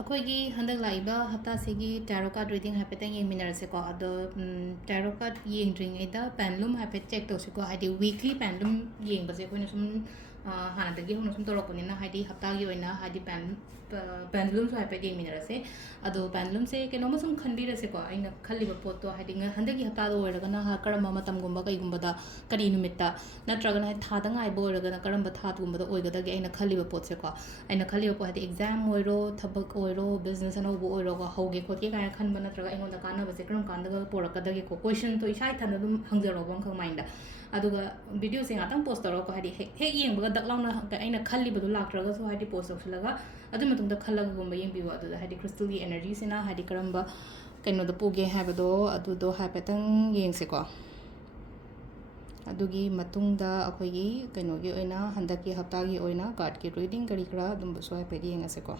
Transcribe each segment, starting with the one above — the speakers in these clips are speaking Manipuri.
ꯑꯩꯈꯣꯏꯒꯤ ꯍꯟꯗꯛ ꯂꯥꯛꯏꯕ ꯍꯞꯇꯥꯁꯤꯒꯤ ꯇꯦꯔꯣ ꯀꯥꯔꯗ ꯔꯤꯗꯤꯡ ꯍꯥꯏꯐꯦꯠꯇꯪ ꯌꯦꯡꯃꯤꯟꯅꯔꯁꯦꯀꯣ ꯑꯗꯣ ꯇꯦꯔꯣ ꯀꯥꯔꯗ ꯌꯦꯡꯗ꯭ꯔꯤꯉꯩꯗ ꯄꯦꯟꯂꯨꯝ ꯍꯥꯏꯐꯦꯠ ꯆꯦꯛ ꯇꯧꯁꯤꯀꯣ ꯍꯥꯏꯗꯤ ꯋꯤꯛꯂꯤ ꯄꯦꯟꯂꯨꯝ ꯌꯦꯡꯕꯁꯦ ꯑꯩꯈꯣꯏꯅ ꯁꯨꯝ ꯍꯥꯟꯅꯗꯒꯤ ꯍꯧꯅ ꯁꯨꯝ ꯇꯧꯔꯛꯄꯅꯤꯅ ꯍꯥꯏꯗꯤ ꯍꯞꯇꯥꯒꯤ ꯑꯣꯏꯅ ꯍꯥꯏꯗꯤ ꯄꯦꯟꯂꯨꯝꯁꯨ ꯍꯥꯏꯐꯦꯠ ꯌꯦꯡꯃꯤꯟꯅꯔꯁꯦ ꯑꯗꯣ ꯄꯦꯟꯂꯨꯝꯁꯦ ꯀꯩꯅꯣꯝꯃ ꯁꯨꯝ ꯈꯟꯕꯤꯔꯁꯦꯀꯣ ꯑꯩꯅ ꯈꯜꯂꯤꯕ ꯄꯣꯠꯇꯣ ꯍꯥꯏꯗꯤ ꯍꯟꯗꯛꯀꯤ ꯍꯞꯇꯥꯗ ꯑꯣꯏꯔꯒꯅ ꯀꯔꯝꯕ ꯃꯇꯝꯒꯨꯝꯕ ꯀꯩꯒꯨꯝꯕꯗ ꯀꯔꯤ ꯅꯨꯃꯤꯠꯇ ꯅꯠꯇ꯭ꯔꯒꯅ ꯊꯥꯗ ꯉꯥꯏꯕ ꯑꯣꯏꯔꯒꯅ ꯀꯔꯝꯕ ꯊꯥꯒꯨꯝꯕꯗ ꯑꯣꯏꯒꯗꯒꯦ ꯑꯩꯅ ꯈꯜꯂꯤꯕ ꯄꯣꯠꯁꯦꯀꯣ ꯑꯩꯅ ꯈꯜꯂꯤꯕ ꯄꯣꯠ ꯍꯥꯏꯗꯤ ꯑꯦꯛꯖꯥꯝ ꯑꯣꯏꯔꯣ ꯊꯕꯛ ꯑꯣꯏꯔꯣ ꯕꯤꯖꯤꯅꯦꯁ ꯑꯅꯧꯕ ꯑꯣꯏꯔꯣꯀꯣ ꯍꯧꯒꯦ ꯈꯣꯠꯀꯦ ꯀꯥꯏꯅ ꯈꯟꯕ ꯅꯠꯇ꯭ꯔꯒ ꯑꯩꯉꯣꯟꯗ ꯀꯥꯟꯅꯕꯁꯦ ꯀꯔꯝ ꯀꯥꯟꯗꯒ ꯄꯣꯔꯛꯀꯗꯒꯦꯀꯣ ꯀꯣꯏꯁꯟꯗꯣ ꯏꯁꯥ ꯏꯊꯟꯗ ꯑꯗꯨꯝ ꯍꯪꯖꯔꯛꯑꯣꯕ ꯑꯃꯈꯛ ꯃꯥꯏꯟꯗ ꯑꯗꯨꯒ ꯚꯤꯗꯤꯑꯣꯁꯦ ꯉꯥꯛꯇꯪ ꯄꯣꯁ ꯇꯧꯔꯒꯀꯣ ꯍꯥꯏꯗꯤ ꯍꯦꯛ ꯌꯦꯡꯕꯒ ꯗꯛ ꯂꯥꯎꯅ ꯑꯩꯅ ꯈꯜꯂꯤꯕꯗꯣ ꯂꯥꯛꯇ꯭ꯔꯒꯁꯨ ꯍꯥꯏꯗꯤ ꯄꯣꯁ ꯇꯧꯁꯤꯜꯂꯒ ꯑꯗꯨꯒꯤ ꯃꯇꯨꯡꯗ ꯈꯜꯂꯒꯒꯨꯝꯕ ꯌꯦꯡꯕꯤꯌꯨ ꯑꯗꯨꯗ ꯍꯥꯏꯗꯤ ꯀ꯭ꯔꯤꯁꯇꯜꯒꯤ 에너지ꯁꯤꯅ ꯍꯥꯏꯗꯤ ꯀꯔꯝꯕ ꯀꯩꯅꯣꯗ ꯄꯨꯒꯦ ꯍꯥꯏꯕꯗꯣ ꯑꯗꯨꯗꯣ ꯍꯥꯏꯐꯦꯠꯇꯪ ꯌꯦꯡꯁꯦꯀꯣ ꯑꯗꯨꯒꯤ ꯃꯇꯨꯡꯗ ꯑꯩꯈꯣꯏꯒꯤ ꯀꯩꯅꯣꯒꯤ ꯑꯣꯏꯅ ꯍꯟꯗꯛꯀꯤ ꯍꯞꯇꯥꯒꯤ ꯑꯣꯏꯅ ꯀꯥꯔꯗꯀꯤ ꯔꯤꯗꯤꯡ ꯀꯔꯤ ꯀꯔꯥ ꯑꯗꯨꯝꯕꯁꯨ ꯍꯥꯏꯐꯦꯠ ꯌꯦꯡꯉꯁꯦꯀꯣ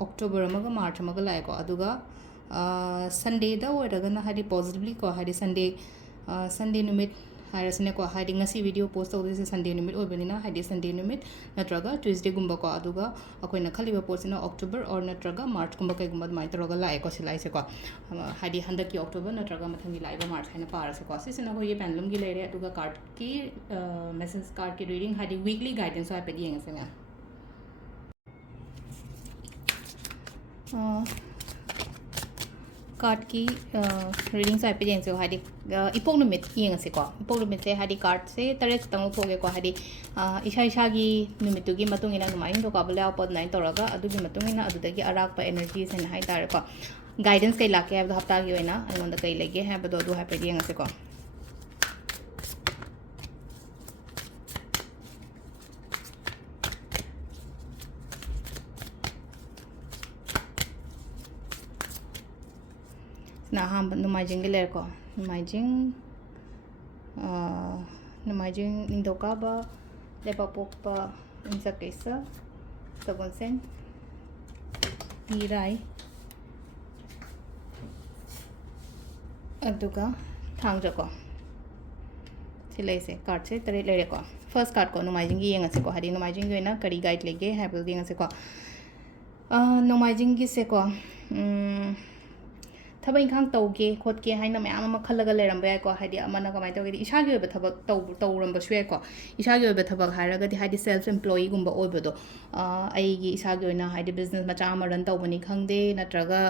ꯑꯣꯛꯇꯣꯕꯔ ꯑꯃꯒ ꯃꯥꯔꯆ ꯑꯃꯒ ꯂꯥꯛꯑꯦꯀꯣ ꯑꯗꯨꯒ ꯁꯟꯗꯦꯗ ꯑꯣꯏꯔꯒꯅ ꯍꯥꯏꯗꯤ ꯄꯣꯖꯤꯇꯤቭꯂꯤꯀꯣ ꯍꯥꯏꯗꯤ ꯁꯟꯗꯦ ꯅꯨꯃꯤꯠ ꯍꯥꯏꯔꯁꯤꯅꯦꯀꯣ ꯍꯥꯏꯗꯤ ꯉꯁꯤ ꯚꯤꯗꯤꯑꯣ ꯄꯣꯁ ꯇꯧꯗꯣꯏꯁꯦ ꯁꯟꯗꯦ ꯅꯨꯃꯤꯠ ꯑꯣꯏꯕꯅꯤꯅ ꯍꯥꯏꯗꯤ ꯁꯟꯗꯦ ꯅꯨꯃꯤꯠ ꯅꯠꯇ꯭ꯔꯒ ꯇ꯭ꯌꯨꯁꯗꯦꯒꯨꯝꯕꯀꯣ ꯑꯗꯨꯒ ꯑꯩꯈꯣꯏꯅ ꯈꯜꯂꯤꯕ ꯄꯣꯠꯁꯤꯅ ꯑꯣꯛꯇꯣꯕꯔ ꯑꯣꯔ ꯅꯠꯇ꯭ꯔꯒ ꯃꯥꯔꯆꯀꯨꯝꯕ ꯀꯩꯒꯨꯝꯕ ꯑꯗꯨꯃꯥꯏꯅ ꯇꯧꯔꯒ ꯂꯥꯛꯑꯦꯀꯣ ꯁꯤ ꯂꯥꯛꯏꯁꯦꯀꯣ ꯍꯥꯏꯗꯤ ꯍꯟꯗꯛꯀꯤ ꯑꯣꯛꯇꯣꯕꯔ ꯅꯠꯇ꯭ꯔꯒ ꯃꯊꯪꯒꯤ ꯂꯥꯛꯏꯕ ꯃꯥꯔꯆ ꯍꯥꯏꯅ ꯄꯥꯔꯁꯦꯀꯣ ꯁꯤꯁꯤꯅ ꯑꯩꯈꯣꯏꯒꯤ ꯄꯦꯟꯂꯨꯝꯒꯤ ꯂꯩꯔꯦ ꯑꯗꯨꯒ ꯀꯥꯔꯗꯀꯤ ꯃꯦꯁꯦꯖ ꯀꯥꯔꯗꯀꯤ ꯔꯤꯗꯤꯡ ꯍꯥꯏꯗꯤ ꯋꯤꯛꯂꯤ ꯒꯥꯏꯗꯦꯟꯁꯁꯨ ꯍꯥꯏꯐꯦꯠ ꯌꯦꯡꯉꯁꯦ ꯃꯌꯥꯝ ꯀꯥꯔꯗꯀꯤ ꯔꯤꯗꯤꯡꯁꯦ ꯍꯥꯏꯐꯦꯠ ꯌꯦꯡꯁꯦꯀꯣ ꯍꯥꯏꯗꯤ ꯏꯄꯣꯛ ꯅꯨꯃꯤꯠ ꯌꯦꯡꯉꯁꯤꯀꯣ ꯏꯄꯣꯛ ꯅꯨꯃꯤꯠꯁꯦ ꯍꯥꯏꯗꯤ ꯀꯥꯔꯗꯁꯦ ꯇꯔꯦꯠ ꯈꯛꯇꯪ ꯂꯧꯊꯣꯛꯑꯒꯦꯀꯣ ꯍꯥꯏꯗꯤ ꯏꯁꯥ ꯏꯁꯥꯒꯤ ꯅꯨꯃꯤꯠꯇꯨꯒꯤ ꯃꯇꯨꯡ ꯏꯟꯅ ꯑꯗꯨꯃꯥꯏꯅ ꯅꯤꯡꯊꯧꯀꯥꯕ ꯂꯩꯕꯥꯛꯄꯣꯛꯄ ꯑꯗꯨꯃꯥꯏꯅ ꯇꯧꯔꯒ ꯑꯗꯨꯒꯤ ꯃꯇꯨꯡ ꯏꯟꯅ ꯑꯗꯨꯗꯒꯤ ꯑꯔꯥꯛꯄ 에너지ꯁꯤꯅ ꯍꯥꯏꯇꯥꯔꯦꯀꯣ ꯒꯥꯏꯗꯦꯟꯁ ꯀꯩ ꯂꯥꯛꯀꯦ ꯍꯥꯏꯕꯗꯣ ꯍꯞꯇꯥꯒꯤ ꯑꯣꯏꯅ ꯑꯩꯉꯣꯟꯗ ꯀꯩ ꯂꯩꯒꯦ ꯍꯥꯏꯕꯗꯣ ꯑꯗꯨ ꯍꯥꯏꯐꯦꯠ ꯌꯦꯡꯉꯁꯤꯀꯣ ꯁꯤꯅ ꯑꯍꯥꯟꯕ ꯅꯣꯡꯃꯥꯏꯖꯤꯡꯒꯤ ꯂꯩꯔꯦꯀꯣ ꯅꯣꯡꯃꯥꯏꯖꯤꯡ ꯅꯤꯡꯊꯧꯀꯥꯕ ꯂꯩꯕꯥꯛꯄꯣꯛꯄ ꯌꯨꯝꯁꯀꯩꯁ ꯁꯒꯣꯜꯁꯦꯟ ꯏꯔꯥꯏ ꯑꯗꯨꯒ ꯊꯥꯡꯖꯀꯣ ꯁꯤ ꯂꯩꯁꯦ ꯀꯥꯔꯗꯁꯦ ꯇꯔꯦꯠ ꯂꯩꯔꯦꯀꯣ ꯐꯥꯔꯁ ꯀꯥꯔꯗꯀꯣ ꯅꯣꯡꯃꯥꯏꯖꯤꯡꯒꯤ ꯌꯦꯡꯉꯁꯦꯀꯣ ꯍꯥꯏꯗꯤ ꯅꯣꯡꯃꯥꯏꯖꯤꯡꯒꯤ ꯑꯣꯏꯅ ꯀꯔꯤ ꯒꯥꯏꯗ ꯂꯩꯒꯦ ꯍꯥꯏꯕꯗꯨ ꯌꯦꯡꯉꯁꯦꯀꯣ ꯅꯣꯡꯃꯥꯏꯖꯤꯡꯒꯤꯁꯦꯀꯣ ꯊꯕꯛ ꯏꯪꯈꯥꯡ ꯇꯧꯒꯦ ꯈꯣꯠꯀꯦ ꯍꯥꯏꯅ ꯃꯌꯥꯝ ꯑꯃ ꯈꯜꯂꯒ ꯂꯩꯔꯝꯕ ꯌꯥꯏꯀꯣ ꯍꯥꯏꯗꯤ ꯑꯃꯅ ꯀꯃꯥꯏꯅ ꯇꯧꯒꯦꯗꯤ ꯏꯁꯥꯒꯤ ꯑꯣꯏꯕ ꯊꯕꯛ ꯇꯧꯔꯝꯕꯁꯨ ꯌꯥꯏꯀꯣ ꯏꯁꯥꯒꯤ ꯑꯣꯏꯕ ꯊꯕꯛ ꯍꯥꯏꯔꯒꯗꯤ ꯍꯥꯏꯗꯤ ꯁꯦꯜꯐ ꯏꯝꯄ꯭ꯂꯣꯌꯤꯒꯨꯝꯕ ꯑꯣꯏꯕꯗꯣ ꯑꯩꯒꯤ ꯏꯁꯥꯒꯤ ꯑꯣꯏꯅ ꯍꯥꯏꯗꯤ ꯕꯤꯖꯤꯅꯦꯁ ꯃꯆꯥ ꯑꯃ ꯔꯟ ꯇꯧꯕꯅꯤ ꯈꯪꯗꯦ ꯅꯠꯇ꯭ꯔꯒ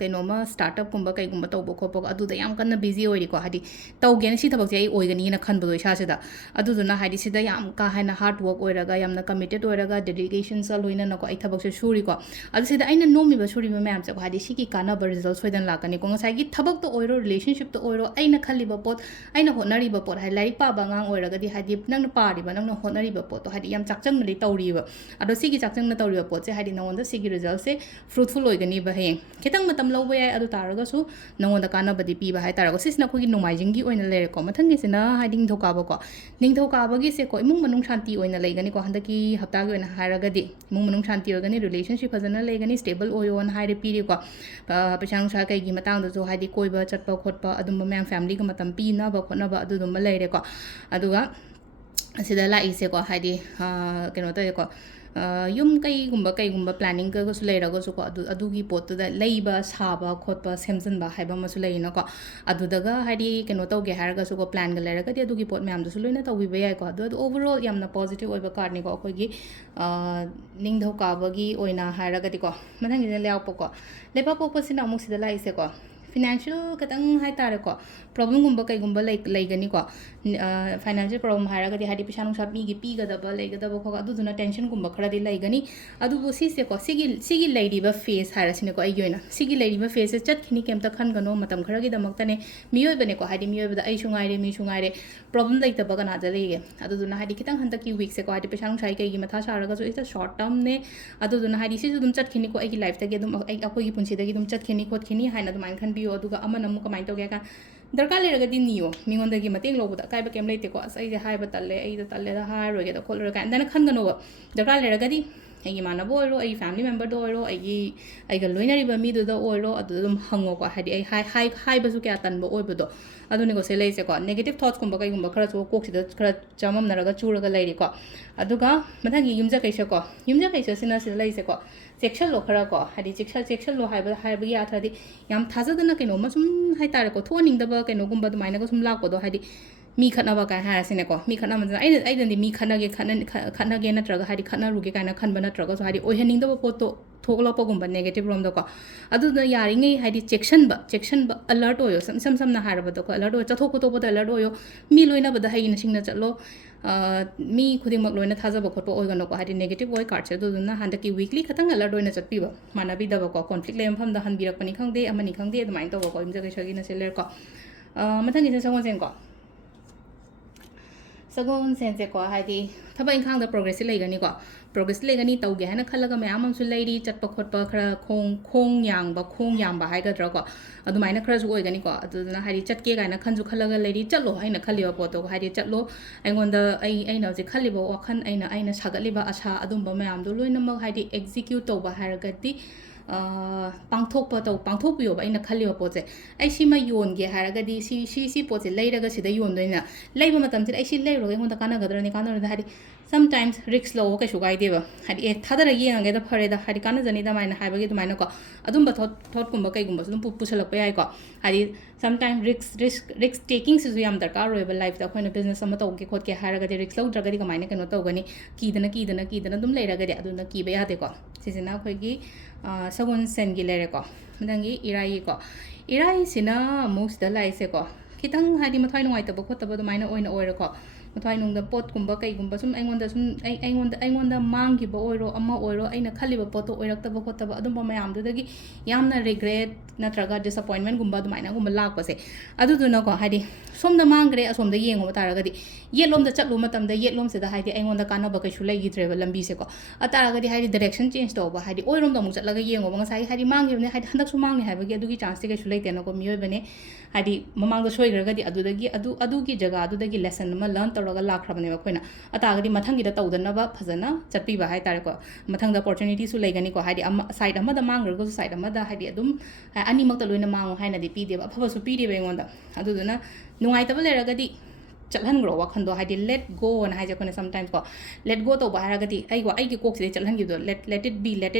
ꯀꯩꯅꯣꯝꯃ ꯁ꯭ꯇꯥꯔꯠꯑꯞꯀꯨꯝꯕ ꯀꯩꯒꯨꯝꯕ ꯇꯧꯕ ꯈꯣꯠꯄ ꯑꯗꯨꯗ ꯌꯥꯝ ꯀꯟꯅ ꯕꯤꯖꯤ ꯑꯣꯏꯔꯤꯀꯣ ꯍꯥꯏꯗꯤ ꯇꯧꯒꯦꯅ ꯁꯤ ꯊꯕꯛꯁꯦ ꯑꯩ ꯑꯣꯏꯒꯅꯤꯅ ꯈꯟꯕꯗꯣ ꯏꯁꯥꯁꯤꯗ ꯑꯗꯨꯗꯨꯅ ꯍꯥꯏꯗꯤ ꯁꯤꯗ ꯌꯥꯝ ꯀꯥ ꯍꯦꯟꯅ ꯍꯥꯔꯗ ꯋꯔꯛ ꯑꯣꯏꯔꯒ ꯌꯥꯝꯅ ꯀꯃꯤꯇꯦड ꯑꯣꯏꯔꯒ ꯗꯦꯗꯤꯀꯦꯁꯟꯁ ꯂꯣꯏꯅꯅꯀꯣ ꯑꯩ ꯊꯕꯛꯁꯦ ꯁꯨꯔꯤꯀꯣ ꯑꯗꯨ ꯁꯤꯗ ꯑꯩꯅ ꯅꯣꯝꯃꯤꯕ ꯁꯨꯔꯤꯕ ꯃꯌꯥꯝꯁꯦ ꯍꯥꯏꯗꯤ ꯁꯤꯒꯤ ꯀꯥꯟꯅꯕ ꯔꯤꯖꯜ ꯁꯣꯏꯗꯅ ꯂꯥꯛꯀꯅꯤꯀꯣ ꯉꯁꯥꯏꯒꯤ ꯊꯕꯛꯇ ꯑꯣꯏꯔꯣ ꯔꯤꯂꯦꯁꯟꯁꯤꯞꯇ ꯑꯣꯏꯔꯣ ꯑꯩꯅ ꯈꯜꯂꯤꯕ ꯄꯣꯠ ꯑꯩꯅ ꯍꯣꯠꯅꯔꯤꯕ ꯄꯣꯠ ꯍꯥꯏꯗꯤ ꯂꯥꯏꯔꯤꯛ ꯄꯥꯕ ꯑꯉꯥꯡ ꯑꯣꯏꯔꯒꯗꯤ ꯍꯥꯏꯗꯤ ꯅꯪꯅ ꯄꯥꯔꯤꯕ ꯅꯪꯅ ꯍꯣꯠꯅꯔꯤꯕ ꯄꯣꯠꯇꯣ ꯍꯥꯏꯗꯤ ꯌꯥꯝ ꯆꯥꯛꯆꯪꯅꯗꯤ ꯇꯧꯔꯤꯕ ꯑꯗꯣ ꯁꯤꯒꯤ ꯆꯥꯛꯆꯪꯅ ꯇꯧꯔꯤꯕ ꯄꯣꯠꯁꯦ ꯍꯥꯏꯗꯤ ꯅꯉꯣꯟꯗ ꯁꯤꯒꯤ ꯔꯤꯖꯜꯁꯦ ꯐ꯭ꯔꯨꯠꯐꯨꯜ ꯑꯣꯏꯒꯅꯤꯕ ꯍꯌꯦꯡ ꯈꯤꯇꯪ ꯃꯇꯝ ꯂꯧꯕ ꯌꯥꯏ ꯑꯗꯨ ꯇꯥꯔꯒꯁꯨ ꯅꯉꯣꯟꯗ ꯀꯥꯟꯅꯕꯗꯤ ꯄꯤꯕ ꯍꯥꯏꯇꯥꯔꯦꯀꯣ ꯁꯤꯁꯤꯅ ꯑꯩꯈꯣꯏꯒꯤ ꯅꯣꯡꯃꯥꯏꯖꯤꯡꯒꯤ ꯑꯣꯏꯅ ꯂꯩꯔꯦꯀꯣ ꯃꯊꯪꯒꯤꯁꯤꯅ ꯍꯥꯏꯗꯤ ꯅꯤꯡꯊꯧꯀꯥꯕꯀꯣ ꯅꯤꯡꯊꯧꯀꯥꯕꯒꯤꯁꯦꯀꯣ ꯏꯃꯨꯡ ꯃꯅꯨꯡ ꯁꯥꯟꯇꯤ ꯑꯣꯏꯅ ꯂꯩꯒꯅꯤꯀꯣ ꯍꯟꯗꯛꯀꯤ ꯍꯞꯇꯥꯒꯤ ꯑꯣꯏꯅ ꯍꯥꯏꯔꯒꯗꯤ ꯏꯃꯨꯡ ꯃꯅꯨꯡ ꯁꯥꯟꯇꯤ ꯑꯣꯏꯒꯅꯤ ꯔꯤꯂꯦꯁꯟꯁꯤꯞ ꯐꯖꯅ ꯂꯩꯒꯅꯤ ꯁ꯭ꯇꯦꯕꯜ ꯑꯣꯏꯌꯣꯅ ꯍꯥꯏꯔꯦ ꯄꯤꯔꯤꯀꯣ ꯄꯩꯁꯥ ꯅꯨꯡꯁꯥ ꯀꯩꯒꯤ ꯃꯇꯥꯡꯗꯁꯨ ꯍꯥꯏꯗꯤ ꯀꯣꯏꯕ ꯆꯠꯄ ꯈꯣꯠꯄ ꯑꯗꯨꯝꯕ ꯃꯌꯥꯝ ꯐꯦꯃꯤꯂꯤꯒ ꯃꯇꯝ ꯄꯤꯅꯕ ꯈꯣꯠꯅꯕ ꯑꯗꯨꯗꯨꯃ ꯂꯩꯔꯦꯀꯣ ꯑꯗꯨꯒ ꯑꯁꯤꯗ ꯂꯥꯛꯏꯁꯦꯀꯣ ꯍꯥꯏꯗꯤ ꯀꯩꯅꯣ ꯇꯧꯋꯦꯀꯣ ꯌꯨꯝ ꯀꯩꯒꯨꯝꯕ ꯄ꯭ꯂꯥꯅꯤꯡꯒꯁꯨ ꯂꯩꯔꯒꯁꯨꯀꯣ ꯑꯗꯨꯒꯤ ꯄꯣꯠꯇꯨꯗ ꯂꯩꯕ ꯁꯥꯕ ꯈꯣꯠꯄ ꯁꯦꯝꯖꯤꯟꯕ ꯍꯥꯏꯕ ꯑꯃꯁꯨ ꯂꯩꯅꯀꯣ ꯑꯗꯨꯗꯒ ꯍꯥꯏꯗꯤ ꯀꯩꯅꯣ ꯇꯧꯒꯦ ꯍꯥꯏꯔꯒꯁꯨꯀꯣ ꯄ꯭ꯂꯥꯟꯒ ꯂꯩꯔꯒꯗꯤ ꯑꯗꯨꯒꯤ ꯄꯣꯠ ꯃꯌꯥꯝꯗꯨꯁꯨ ꯂꯣꯏꯅ ꯇꯧꯕꯤꯕ ꯌꯥꯏꯀꯣ ꯑꯗꯣ ꯑꯣꯚꯔꯑꯣꯜ ꯌꯥꯝꯅ ꯄꯣꯖꯤꯇꯤቭ ꯑꯣꯏꯕ ꯀꯥꯔꯗꯅꯤꯀꯣ ꯑꯩꯈꯣꯏꯒꯤ ꯅꯤꯡꯊꯧꯀꯥꯕꯒꯤ ꯑꯣꯏꯅ ꯍꯥꯏꯔꯒꯗꯤꯀꯣ ꯃꯊꯪꯒꯤꯁꯤꯅ ꯂꯩꯕꯥꯛꯄꯣꯛꯄ ꯂꯩꯕꯥꯛꯄꯣꯛꯄꯁꯤꯅ ꯑꯃꯨꯛ ꯁꯤꯗ ꯂꯥꯛꯏꯁꯦꯀꯣ ꯐꯤꯅꯥꯟꯁꯤꯌꯦꯜ ꯈꯤꯇꯪ ꯍꯥꯏꯇꯥꯔꯦꯀꯣ ꯄ꯭ꯔꯣꯕ꯭ꯂꯝꯒꯨꯝꯕ ꯀꯩꯒꯨꯝꯕ ꯂꯩꯒꯅꯤꯀꯣ ꯐꯥꯏꯅꯥꯟꯁꯤꯌꯦꯜ ꯄ꯭ꯔꯣꯕ꯭ꯂꯦꯝ ꯍꯥꯏꯔꯒꯗꯤ ꯍꯥꯏꯗꯤ ꯄꯩꯁꯥ ꯅꯨꯡꯁꯥ ꯃꯤꯒꯤ ꯄꯤꯒꯗꯕ ꯂꯩꯒꯗꯕ ꯈꯣꯠꯄ ꯑꯗꯨꯗꯨꯅ ꯇꯦꯟꯁꯟꯒꯨꯝꯕ ꯈꯔꯗꯤ ꯂꯩꯒꯅꯤ ꯑꯗꯨꯕꯨ ꯁꯤꯁꯦꯀꯣ ꯁꯤꯒꯤ ꯂꯩꯔꯤꯕ ꯐꯦꯁ ꯍꯥꯏꯔꯁꯤꯅꯦꯀꯣ ꯑꯩꯒꯤ ꯑꯣꯏꯅ ꯁꯤꯒꯤ ꯂꯩꯔꯤꯕ ꯐꯦꯁꯁꯦ ꯆꯠꯈꯤꯅꯤ ꯀꯩꯝꯇ ꯈꯟꯒꯅꯣ ꯃꯇꯝ ꯈꯔꯒꯤꯗꯃꯛꯇꯅꯦ ꯃꯤꯑꯣꯏꯕꯅꯦꯀꯣ ꯍꯥꯏꯗꯤ ꯃꯤꯑꯣꯏꯕꯗ ꯑꯩꯁꯨ ꯉꯥꯏꯔꯦ ꯃꯤꯁꯨ ꯉꯥꯏꯔꯦ ꯄ꯭ꯔꯣꯕ꯭ꯂꯦꯝ ꯂꯩꯇꯕ ꯀꯅꯥꯗ ꯂꯩꯒꯦ ꯑꯗꯨꯗꯨꯅ ꯍꯥꯏꯗꯤ ꯈꯤꯇꯪ ꯍꯟꯗꯛꯀꯤ ꯋꯤꯛꯁꯦꯀꯣ ꯍꯥꯏꯗꯤ ꯄꯩꯁꯥ ꯅꯨꯡꯁꯥꯒꯤ ꯀꯩꯒꯤ ꯃꯊꯥ ꯁꯥꯔꯒꯁꯨ ꯏꯠꯁ ꯁꯣꯔꯠ ꯇꯔꯝꯅꯦ ꯑꯗꯨꯗꯨꯅ ꯍꯥꯏꯗꯤ ꯁꯤꯁꯨ ꯑꯗꯨꯝ ꯆꯠꯈꯤꯅꯤꯀꯣ ꯑꯩꯒꯤ ꯂꯥꯏꯐꯇꯒꯤ ꯑꯗꯨꯝ ꯑꯩꯈꯣꯏꯒꯤ ꯄꯨꯟꯁꯤꯗꯒꯤ ꯑꯗꯨꯝ ꯆꯠꯈꯤꯅꯤ ꯈꯣꯠꯈꯤꯅꯤ ꯍꯥꯏꯅ ꯑꯗꯨꯃꯥꯏꯅ ꯈꯟꯕꯤꯌꯣ ꯑꯗꯨꯒ ꯑꯃꯅ ꯑꯃꯨꯛ ꯀꯃꯥꯏꯅ ꯇꯧꯒꯦ ꯍꯥꯏ ꯀꯥꯟꯗ ꯗꯔꯀꯥꯔ ꯂꯩꯔꯒꯗꯤ ꯅꯤꯌꯣ ꯃꯤꯉꯣꯟꯗꯒꯤ ꯃꯇꯦꯡ ꯂꯧꯕꯗ ꯑꯀꯥꯏꯕ ꯀꯩꯝ ꯂꯩꯇꯦꯀꯣ ꯑꯁ ꯑꯩꯁꯦ ꯍꯥꯏꯕ ꯇꯜꯂꯦ ꯑꯩꯗ ꯇꯜꯂꯦꯗ ꯍꯥꯏꯔꯔꯣꯏꯒꯦꯗ ꯈꯣꯠꯂꯔꯣꯏ ꯀꯥꯏꯅ ꯈꯟꯒꯅꯣꯕ ꯗꯔꯀꯥꯔ ꯂꯩꯔꯒꯗꯤ ꯑꯩꯒꯤ ꯏꯃꯥꯟꯅꯕ ꯑꯣꯏꯔꯣ ꯑꯩꯒꯤ ꯐꯦꯃꯤꯂꯤ ꯃꯦꯝꯕꯔꯗ ꯑꯣꯏꯔꯣ ꯑꯩꯒ ꯂꯣꯏꯅꯔꯤꯕ ꯃꯤꯗꯨꯗ ꯑꯣꯏꯔꯣ ꯑꯗꯨꯗ ꯑꯗꯨꯝ ꯍꯪꯉꯣꯀꯣ ꯍꯥꯏꯗꯤ ꯑꯩ ꯍꯥꯏꯕꯁꯨ ꯀꯌꯥ ꯇꯟꯕ ꯑꯣꯏꯕꯗꯣ ꯑꯗꯨꯅꯤꯀꯣ ꯁꯤ ꯂꯩꯁꯦꯀꯣ ꯅꯦꯒꯦꯇꯤቭ ꯊꯣꯠꯁꯀꯨꯝꯕ ꯀꯩꯒꯨꯝꯕ ꯈꯔꯁꯨ ꯀꯣꯛꯁꯤꯗ ꯈꯔ ꯆꯃꯝꯅꯔꯒ ꯆꯨꯔꯒ ꯂꯩꯔꯤꯀꯣ ꯑꯗꯨꯒ ꯃꯊꯪꯒꯤ ꯌꯨꯝꯖꯀꯩꯁꯀꯣ ꯌꯨꯝꯖꯀꯩꯁꯁꯤꯅ ꯁꯤꯗ ꯂꯩꯁꯦꯀꯣ ꯆꯦꯛꯁꯜꯂꯣ ꯈꯔꯀꯣ ꯍꯥꯏꯗꯤ ꯆꯦꯛꯁꯜꯂꯣ ꯍꯥꯏꯕꯒꯤ ꯑꯥꯊ꯭ꯔꯗꯤ ꯌꯥꯝ ꯊꯥꯖꯗꯅ ꯀꯩꯅꯣꯝꯃ ꯁꯨꯝ ꯍꯥꯏꯇꯥꯔꯦꯀꯣ ꯊꯣꯛꯍꯟꯅꯤꯡꯗꯕ ꯀꯩꯅꯣꯒꯨꯝꯕ ꯑꯗꯨꯃꯥꯏꯅꯒ ꯁꯨꯝ ꯂꯥꯛꯄꯗꯣ ꯍꯥꯏꯗꯤ ꯃꯤ ꯈꯠꯅꯕ ꯀꯥꯏꯅ ꯍꯥꯏꯔꯁꯤꯅꯦꯀꯣ ꯃꯤ ꯈꯠꯅꯕꯗꯅ ꯑꯩꯅꯗꯤ ꯃꯤ ꯈꯠꯅꯒꯦ ꯅꯠꯇ꯭ꯔꯒ ꯍꯥꯏꯗꯤ ꯈꯠꯅꯔꯨꯒꯦ ꯀꯥꯏꯅ ꯈꯟꯕ ꯅꯠꯇ꯭ꯔꯒꯁꯨ ꯍꯥꯏꯗꯤ ꯑꯣꯏꯍꯟꯅꯤꯡꯗꯕ ꯄꯣꯠꯇꯣ ꯊꯣꯛꯂꯛꯄꯒꯨꯝꯕ ꯅꯦꯒꯦꯇꯤቭ ꯔꯣꯝꯗꯀꯣ ꯑꯗꯨꯅ ꯌꯥꯔꯤꯉꯩ ꯍꯥꯏꯗꯤ ꯆꯦꯛꯁꯟꯕ ꯑꯂꯔꯠ ꯑꯣꯏꯌꯣ ꯏꯁꯝ ꯁꯝꯅ ꯍꯥꯏꯔꯕꯗꯀꯣ ꯑꯂꯔꯠ ꯑꯣꯏꯌꯣ ꯆꯠꯊꯣꯛ ꯈꯣꯠꯇꯣꯛꯄꯗ ꯑꯂꯔꯠ ꯑꯣꯏꯌꯣ ꯃꯤ ꯂꯣꯏꯅꯕꯗ ꯍꯩꯅ ꯁꯤꯡꯅ ꯆꯠꯂꯣ ꯃꯤ ꯈꯨꯗꯤꯡꯃꯛ ꯂꯣꯏꯅ ꯊꯥꯖꯕ ꯈꯣꯠꯄ ꯑꯣꯏꯒꯅꯨꯀꯣ ꯍꯥꯏꯗꯤ ꯅꯦꯒꯦꯇꯤቭ ꯑꯣꯏ ꯀꯥꯔꯠꯁꯦ ꯑꯗꯨꯗꯨꯅ ꯍꯟꯗꯛꯀꯤ ꯋꯤꯛꯂꯤ ꯈꯇꯪ ꯑꯂꯔꯠ ꯑꯣꯏꯅ ꯆꯠꯄꯤꯕ ꯃꯥꯟꯅꯕꯤꯗꯕꯀꯣ ꯀꯣꯟꯐ꯭ꯂꯤꯛ ꯂꯩꯕ ꯃꯐꯝꯗ ꯍꯟꯕꯤꯔꯛꯄꯅꯤ ꯈꯪꯗꯦ ꯑꯃꯅꯤ ꯈꯪꯗꯦ ꯑꯗꯨꯃꯥꯏꯅ ꯇꯧꯕꯀꯣ ꯌꯨꯝꯖꯀꯩꯁꯒꯤꯅ ꯁꯤ ꯂꯩꯔꯦꯀꯣ ꯃꯊꯪꯒꯤꯁꯦ ꯁꯒꯣꯜꯁꯦꯟꯀꯣ ꯁꯒꯣꯜꯁꯦꯟꯁꯦꯀꯣ ꯍꯥꯏꯗꯤ ꯊꯕꯛ ꯏꯪꯈꯥꯡꯗ ꯄ꯭ꯔꯣꯒ꯭ꯔꯦꯁꯁꯤ ꯂꯩꯒꯅꯤꯀꯣ ꯄ꯭ꯔꯣꯒ꯭ꯔꯦꯁ ꯂꯩꯒꯅꯤ ꯇꯧꯒꯦ ꯍꯥꯏꯅ ꯈꯜꯂꯒ ꯃꯌꯥꯝ ꯑꯃꯁꯨ ꯂꯩꯔꯤ ꯆꯠꯄ ꯈꯣꯠꯄ ꯈꯔ ꯈꯣꯡ ꯌꯥꯡꯕ ꯍꯥꯏꯒꯗ꯭ꯔꯥꯀꯣ ꯑꯗꯨꯃꯥꯏꯅ ꯈꯔꯁꯨ ꯑꯣꯏꯒꯅꯤꯀோ ꯑꯗꯨꯗꯨꯅ ꯍꯥꯏꯗꯤ ꯆꯠꯀꯦ ꯀꯥꯏꯅ ꯈꯜꯂꯒ ꯂꯩꯔꯤ ꯆꯠꯂꯣ ꯍꯥꯏꯅ ꯈꯜꯂꯤꯕ ꯄꯣꯠꯇꯣ ꯍꯥꯏꯗꯤ ꯆꯠꯂꯣ ꯑꯩꯉꯣꯟꯗ ꯑꯩꯅ ꯍꯧꯖꯤꯛ ꯈꯜꯂꯤꯕ ꯋꯥꯈꯜ ꯑꯩꯅ ꯁꯥꯒꯠꯂꯤꯕ ꯑꯁꯥ ꯑꯗꯨꯝꯕ ꯃꯌꯥꯝꯗꯣ ꯂꯣꯏꯅꯃꯛ ꯍꯥꯏꯗꯤ ꯑꯦꯛꯖꯤꯀ꯭ꯌꯨꯠ ꯇꯧꯕ ꯍꯥꯏꯔꯒꯗꯤ ꯄꯥꯡꯊꯣꯛꯄꯤꯌꯣꯕ ꯑꯩꯅ ꯈꯜꯂꯤꯕ ꯄꯣꯠꯁꯦ ꯑꯩ ꯁꯤꯃ ꯌꯣꯟꯒꯦ ꯍꯥꯏꯔꯒꯗꯤ ꯁꯤ ꯄꯣꯠꯁꯦ ꯂꯩꯔꯒ ꯁꯤꯗ ꯌꯣꯟꯗꯣꯏꯅ ꯂꯩꯕ ꯃꯇꯝꯁꯤꯗ ꯑꯩ ꯁꯤ ꯂꯩꯔꯨꯔꯒ ꯑꯩꯉꯣꯟda ꯀꯥꯟꯅꯒꯗ꯭ꯔꯥ ꯍꯥꯏꯗꯤ ꯁꯝꯇꯥꯏꯝꯁ ꯔꯤꯛꯁ ꯂꯧꯕ ꯀꯩꯁꯨ ꯀꯥꯏꯗꯦꯕ ꯍꯥꯏꯗꯤ ꯊꯥꯗꯔ ꯌꯦꯡꯉꯒꯦꯗ ꯐꯔꯦꯗ ꯍꯥꯏꯗꯤ ꯀꯥꯟꯅꯖꯅꯤꯗ ꯃꯥꯏꯅ ꯍꯥꯏꯕꯒꯤ ꯑꯗꯨꯃꯥꯏꯅꯀꯣ ꯑꯗꯨꯝꯕ ꯊꯣꯠꯀꯨꯝꯕ ꯀꯩꯒꯨꯝꯕꯁꯨ ꯑꯗꯨꯝ ꯄꯨꯁꯜꯂꯛꯄ ꯌꯥꯏꯀꯣ ꯍꯥꯏꯗꯤ ꯁꯝꯇꯥꯏꯝ ꯔꯤꯛꯁ ꯇꯦꯀꯤꯡꯁꯤꯁꯨ ꯌꯥꯝ ꯗꯔꯀꯥꯔ ꯑꯣꯏꯕ ꯂꯥꯏꯐꯇ ꯑꯩꯈꯣꯏꯅ ꯕꯤꯖꯤꯅꯦꯁ ꯑꯃ ꯇꯧꯒꯦ ꯈꯣꯠꯀꯦ ꯍꯥꯏꯔꯒꯗꯤ ꯔꯤꯛꯁ ꯂꯧꯗ꯭ꯔꯒꯗꯤ ꯀꯃꯥꯏꯅ ꯀꯩꯅꯣ ꯇꯧꯒꯅꯤ ꯀꯤꯗꯅ ꯑꯗꯨꯝ ꯂꯩꯔꯒꯗꯤ ꯑꯗꯨꯅ ꯀꯤꯕ ꯌꯥꯗꯦꯀꯣ ꯁꯤꯁꯤꯅ ꯑꯩꯈꯣꯏꯒꯤ ꯁꯒꯣꯜꯁꯦꯟꯒꯤ ꯂꯩꯔꯦꯀꯣ ꯃꯊꯪꯒꯤ ꯏꯔꯥꯏꯒꯤꯀꯣ ꯏꯔꯥꯏꯁꯤꯅ ꯑꯃꯨꯛ ꯁꯤꯗ ꯂꯥꯛꯏꯁꯦꯀꯣ ꯈꯤꯇꯪ ꯍꯥꯏꯗꯤ ꯃꯊ꯭ꯋꯥꯏ ꯅꯨꯡꯉꯥꯏꯇꯕ ꯈꯣꯠꯇꯕ ꯑꯗꯨꯃꯥꯏꯅ ꯑꯣꯏꯔꯦꯀꯣ ꯃꯊ꯭ꯋꯥꯏ ꯅꯨꯡꯗ ꯄꯣꯠꯀꯨꯝꯕ ꯀꯩꯒꯨꯝꯕ ꯁꯨꯝ ꯑꯩꯉꯣꯟꯗ ꯃꯥꯡꯈꯤꯕ ꯑꯣꯏꯔꯣ ꯑꯃ ꯑꯣꯏꯔꯣ ꯑꯩꯅ ꯈꯜꯂꯤꯕ ꯄꯣꯠꯇꯣ ꯑꯣꯏꯔꯛꯇꯕ ꯈꯣꯠꯇꯕ ꯑꯗꯨꯝꯕ ꯃꯌꯥꯝꯗꯨꯗꯒꯤ ꯌꯥꯝꯅ ꯔꯤꯒ꯭ꯔꯦꯠ ꯅꯠꯇ꯭ꯔꯒ ꯗꯤꯁꯑꯄꯣꯏꯟꯃꯦꯟꯒꯨꯝꯕ ꯑꯗꯨꯃꯥꯏꯅꯒꯨꯝꯕ ꯂꯥꯛꯄꯁꯦ ꯑꯗꯨꯗꯨꯅꯀꯣ ꯍꯥꯏꯗꯤ ꯁꯣꯝꯗ ꯃꯥꯡꯈ꯭ꯔꯦ ꯑꯁꯣꯝꯗ ꯌꯦꯡꯉꯨꯕ ꯇꯥꯔꯒꯗꯤ ꯌꯦꯠꯂꯣꯝꯗ ꯆꯠꯂꯨꯕ ꯃꯇꯝꯗ ꯌꯦꯠꯂꯣꯝꯁꯤꯗ ꯍꯥꯏꯗꯤ ꯑꯩꯉꯣꯟꯗ ꯀꯥꯟꯅꯕ ꯀꯩꯁꯨ ꯂꯩꯈꯤꯗ꯭ꯔꯦꯕ ꯂꯝꯕꯤꯁꯦꯀꯣ ꯑꯇꯥꯔꯒꯗꯤ ꯍꯥꯏꯗꯤ ꯗꯥꯏꯔꯦꯛꯁꯟ ꯆꯦꯟꯖ ꯇꯧꯕ ꯍꯥꯏꯗꯤ ꯑꯣꯏꯔꯣꯝꯗ ꯑꯃꯨꯛ ꯆꯠꯂꯒ ꯌꯦꯡꯉꯨꯕ ꯉꯁꯥꯏ ꯍꯥꯏꯗꯤ ꯃꯥꯡꯈꯤꯕꯅꯦ ꯍꯥꯏꯗꯤ ꯍꯟꯗꯛꯁꯨ ꯃꯥꯡꯅꯤ ꯍꯥꯏꯕꯒꯤ ꯑꯗꯨꯒꯤ ꯆꯥꯟꯁꯇꯤ ꯀꯩꯁꯨ ꯂꯩꯇꯦꯅꯀꯣ ꯃꯤꯑꯣꯏꯕꯅꯦ ꯍꯥꯏꯗꯤ ꯃꯃꯥꯡꯗ ꯁꯣꯏꯈ꯭ꯔꯒꯗꯤ ꯑꯗꯨꯒꯤ ꯖꯒꯥꯗꯨꯗꯒꯤ ꯂꯦꯁꯟ ꯑꯃ ꯂꯔꯟ ꯇꯧꯔꯒ ꯂꯥꯛꯈ꯭ꯔꯕꯅꯦꯕ ꯑꯩꯈꯣꯏꯅ ꯑꯇꯥꯔꯒꯗꯤ ꯃꯊꯪꯒꯤꯗ ꯇꯧꯗꯅꯕ ꯐꯖꯅ ꯆꯠꯄꯤꯕ ꯍꯥꯏꯇꯥꯔꯦꯀꯣ ꯃꯊꯪꯗ ꯑꯣꯄꯣꯔꯆꯨꯅꯤꯇꯤꯁꯨ ꯂꯩꯒꯅꯤꯀꯣ ꯍꯥꯏꯗꯤ ꯁꯥꯏꯠ ꯑꯃꯗ ꯃꯥꯡꯈ꯭ꯔꯒꯁꯨ ꯁꯥꯏꯠ ꯑꯃꯗ ꯍꯥꯏꯗꯤ ꯑꯗꯨꯝ ꯑꯅꯤꯃꯛꯇ ꯂꯣꯏꯅ ꯃꯥꯡꯉꯨ ꯍꯥꯏꯅꯗꯤ ꯄꯤꯗꯦꯕ ꯑꯐꯕꯁꯨ ꯄꯤꯔꯦꯕ ꯑꯩꯉꯣꯟꯗ ꯑꯗꯨꯗꯨꯅ ꯅꯨꯡꯉꯥꯏꯇꯕ ꯂꯩꯔꯒꯗꯤ ꯆꯠꯍꯟꯈ꯭ꯔꯣ ꯋꯥꯈꯟꯗꯣ ꯍꯥꯏꯗꯤ ꯂꯦꯠ ꯒꯣꯅ ꯍꯥꯏꯁꯦ ꯑꯩꯈꯣꯏꯅ ꯁꯝꯇꯥꯏꯝꯁ ꯀꯣ ꯂꯦꯠ ꯒꯣ ꯇꯧꯕ ꯍꯥꯏꯔꯒꯗꯤ ꯑꯩꯒꯤ ꯀꯣꯛꯁꯤꯗꯩ ꯆꯠꯍꯟꯈꯤꯕꯗꯣ ꯂꯦꯠ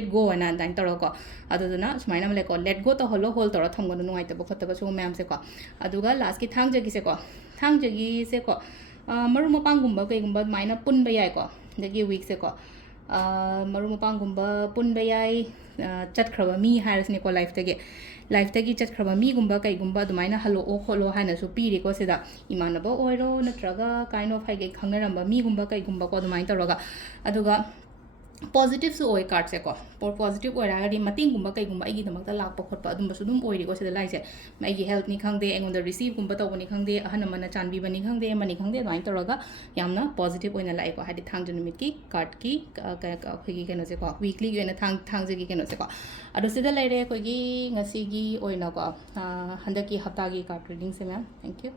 ꯏꯠ ꯒꯣ ꯍꯥꯏꯅ ꯑꯗꯨꯃꯥꯏꯅ ꯇꯧꯔꯒꯀꯣ ꯑꯗꯨꯗꯨꯅ ꯁꯨꯃꯥꯏꯅ ꯑꯃ ꯂꯩꯀꯣ ꯂꯦꯠ ꯒꯣ ꯇꯧꯍꯜꯂꯣ ꯍꯣꯜ ꯇꯧꯔ ꯊꯝꯒꯅꯨ ꯅꯨꯡꯉꯥꯏꯇꯕ ꯈꯣꯠꯇꯕ ꯁꯤꯒꯨꯝꯕ ꯃꯌꯥꯝꯁꯦꯀꯣ ꯑꯗꯨꯒ ꯂꯥꯁꯀꯤ ꯊꯥꯡꯖꯒꯤꯁꯦꯀꯣ ꯃꯔꯨꯞ ꯃꯄꯥꯡꯒꯨꯝꯕ ꯀꯩꯒꯨꯝꯕ ꯑꯗꯨꯃꯥꯏꯅ ꯄꯨꯟꯕ ꯌꯥꯏꯀꯣ ꯑꯗꯒꯤ ꯋꯤꯛꯁꯦꯀꯣ ꯃꯔꯨꯞ ꯃꯄꯥꯡꯒꯨꯝꯕ ꯄꯨꯟꯕ ꯌꯥꯏ ꯆꯠꯈ꯭ꯔꯕ ꯃꯤ ꯍꯥꯏꯔꯁꯤꯅꯦꯀꯣ ꯂꯥꯏꯐꯇꯒꯤ ꯆꯠꯈ꯭ꯔꯕ ꯃꯤꯒꯨꯝꯕ ꯀꯩꯒꯨꯝꯕ ꯑꯗꯨꯃꯥꯏꯅ ꯍꯜꯂꯛꯑꯣ ꯈꯣꯠꯂꯣ ꯍꯥꯏꯅꯁꯨ ꯄꯤꯔꯤꯀꯣ ꯁꯤꯗ ꯏꯃꯥꯟꯅꯕ ꯑꯣꯏꯔꯣ ꯅꯠꯇ꯭ꯔꯒ ꯀꯥꯏꯟ ꯑꯣꯐ ꯍꯥꯏꯒꯩ ꯈꯪꯅꯔꯝꯕ ꯃꯤꯒꯨꯝꯕ ꯀꯩꯒꯨꯝꯕꯀꯣ ꯑꯗꯨꯃꯥꯏꯅ ꯇꯧꯔꯒ ꯑꯗꯨꯒ ꯄꯣꯖꯤꯇꯤቭꯁꯨ ꯑꯣꯏ ꯀꯥꯔꯠꯁꯦꯀꯣ ꯄꯣꯖꯤꯇꯤቭ ꯑꯣꯏꯔꯒꯗꯤ ꯃꯇꯦꯡꯒꯨꯝꯕ ꯀꯩꯒꯨꯝꯕ ꯑꯩꯒꯤꯗꯃꯛꯇ ꯂꯥꯛꯄ ꯈꯣꯠꯄ ꯑꯗꯨꯝꯕꯁꯨ ꯑꯗꯨꯝ ꯑꯣꯏꯔꯤꯀꯣ ꯁꯤꯗ ꯂꯥꯏꯁꯦ ꯑꯩꯒꯤ ꯍꯦꯜꯞꯅꯤ ꯈꯪꯗꯦ ꯑꯩꯉꯣꯟꯗ ꯔꯤꯁꯤꯞꯒꯨꯝꯕ ꯇꯧꯕꯅꯤ ꯈꯪꯗꯦ ꯑꯍꯟ ꯑꯃꯅ ꯆꯥꯟꯕꯤꯕꯅꯤ ꯈꯪꯗꯦ ꯑꯃꯅꯤ ꯈꯪꯗꯦ ꯑꯗꯨꯃꯥꯏꯅ ꯇꯧꯔꯒ ꯌꯥꯝꯅ ꯄꯣꯖꯤꯇꯤቭ ꯑꯣꯏꯅ ꯂꯥꯛꯑꯦꯀꯣ ꯍꯥꯏꯗꯤ ꯊꯥꯡꯖ ꯅꯨꯃꯤꯠꯀꯤ ꯀꯥꯔꯠꯀꯤ ꯑꯩꯈꯣꯏꯒꯤ ꯀꯩꯅꯣꯁꯦꯀꯣ ꯋꯤꯛꯂꯤꯒꯤ ꯑꯣꯏꯅ ꯊꯥꯡꯖꯒꯤ ꯀꯩꯅꯣꯁꯦꯀꯣ ꯑꯗꯣ ꯁꯤꯗ ꯂꯩꯔꯦ ꯑꯩꯈꯣꯏꯒꯤ ꯉꯁꯤꯒꯤ ꯑꯣꯏꯅꯀꯣ ꯍꯟꯗꯛꯀꯤ ꯍꯞꯇꯥꯒꯤ ꯀꯥꯔꯠ ꯔꯤꯗꯤꯡꯁꯦ ꯃꯌꯥꯝ ꯊꯦꯡꯛ ꯌꯨ